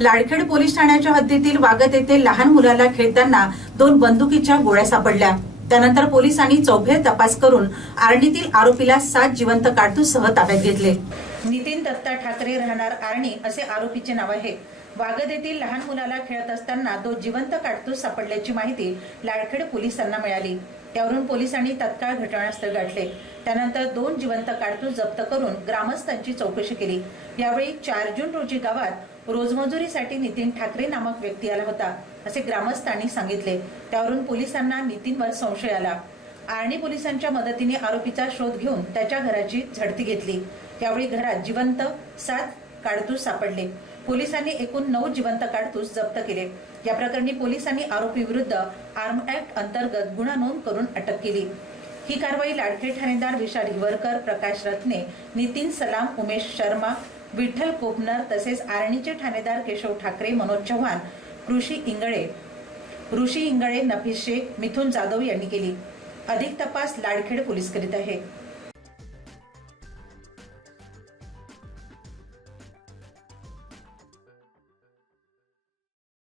लाडखेड police ठाण्याच्या हद्दीतील वागत येथे लहान मुलाला खेळताना दोन बंदुकीच्या गोळ्या सापडल्या. त्यानंतर पोलिसांनी चौफेर तपास करून आर्णीतील आरोपीला सात जिवंत काडतूससह ताब्यात घेतले. नितीन दत्ता ठाकरे राहणार आर्णी असे आरोपीचे नाव आहे. वागद येथील लहान मुलाला खेळत असताना तो जिवंत काडतूस सापडल्याची माहिती लाडखेड पोलिसांना मिळाली. त्यावरून पोलिसांनी तत्काळ घटनास्थळ गाठले. त्यानंतर दोन जिवंत काडतूस जप्त करून ग्रामस्थांची चौकशी केली. यावेळी चार जून रोजी गावात रोजमजुरीसाठी नितीन ठाकरे नामक व्यक्ती आला होता असे ग्रामस्थांनी सांगितले. त्यावरून पोलिसांना नितीनवर संशय आला. आर्णी पोलिसांच्या मदतीने आरोपीचा शोध घेऊन त्याच्या घराची झडती घेतली. त्यावेळी घरात जिवंत सात काडतूस सापडले. पोलिसांनी एकूण नऊ जिवंत काडतूस जप्त केले. या प्रकरणी पोलिसांनी आरोपी विरुद्ध आर्म ऍक्ट अंतर्गत गुन्हा नोंद करून अटक केली. ही कारवाई लाडके ठाणेदार विशाल हिवरकर प्रकाश रत्ने नितीन सलाम उमेश शर्मा विठ्ठल कोपनर तसेच आर्णीचे ठाणेदार केशव ठाकरे मनोज चव्हाण कृषी इंगळे ऋषी इंगळे नफीस शेख मिथुन जाधव यांनी केली. अधिक तपास लाडखेड पोलीस करीत आहे.